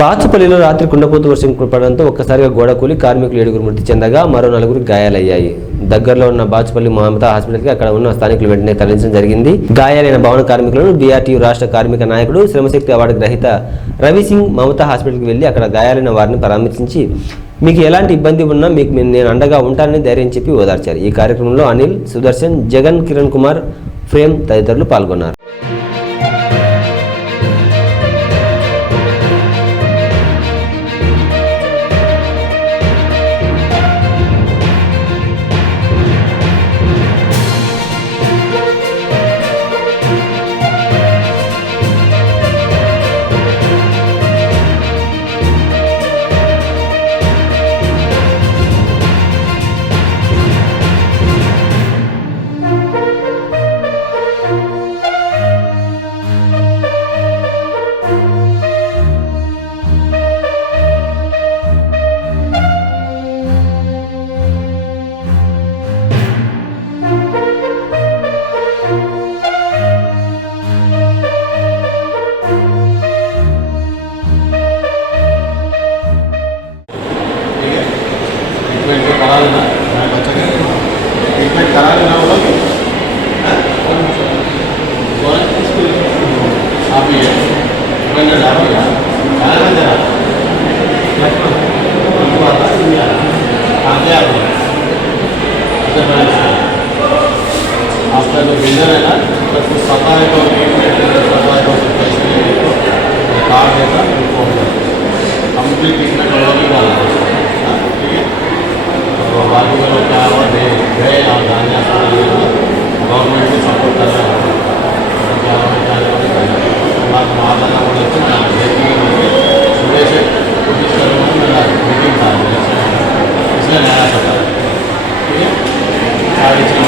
బాచుపల్లిలో రాత్రి కుండపోతు వర్షం పడడంతో ఒక్కసారిగా గోడ కూలి కార్మికులు 7 మృతి చెందగా మరో 4 గాయాలయ్యాయి. దగ్గరలో ఉన్న బాచుపల్లి మమతా హాస్పిటల్కి అక్కడ ఉన్న స్థానికులు వెంటనే తరలించడం జరిగింది. గాయాలైన భవన కార్మికులను బీఆర్టీయూ రాష్ట్ర కార్మిక నాయకుడు, శ్రమశక్తి అవార్డు గ్రహీత రవిసింగ్ మమతా హాస్పిటల్కి వెళ్లి అక్కడ గాయాలైన వారిని పరామర్శించి మీకు ఎలాంటి ఇబ్బంది ఉన్నా మీకు నేను అండగా ఉంటానని ధైర్యం చెప్పి ఓదార్చారు. ఈ కార్యక్రమంలో అనిల్, సుదర్శన్, జగన్, కిరణ్ కుమార్, ప్రేమ్ తదితరులు పాల్గొన్నారు. आफ्टर विनर है ना तो सफाई को कार्ड देता कंप्लीट ट्रीटमेंट होगा भी वाला ठीक है। तो बाकी का लोग क्या हुआ गए और गाने गवर्नमेंट को सपोर्ट कर रहा है क्या महादाना बोले सुबह से कोशिश करूँगा मीटिंग था इसलिए नया सकता है ठीक है।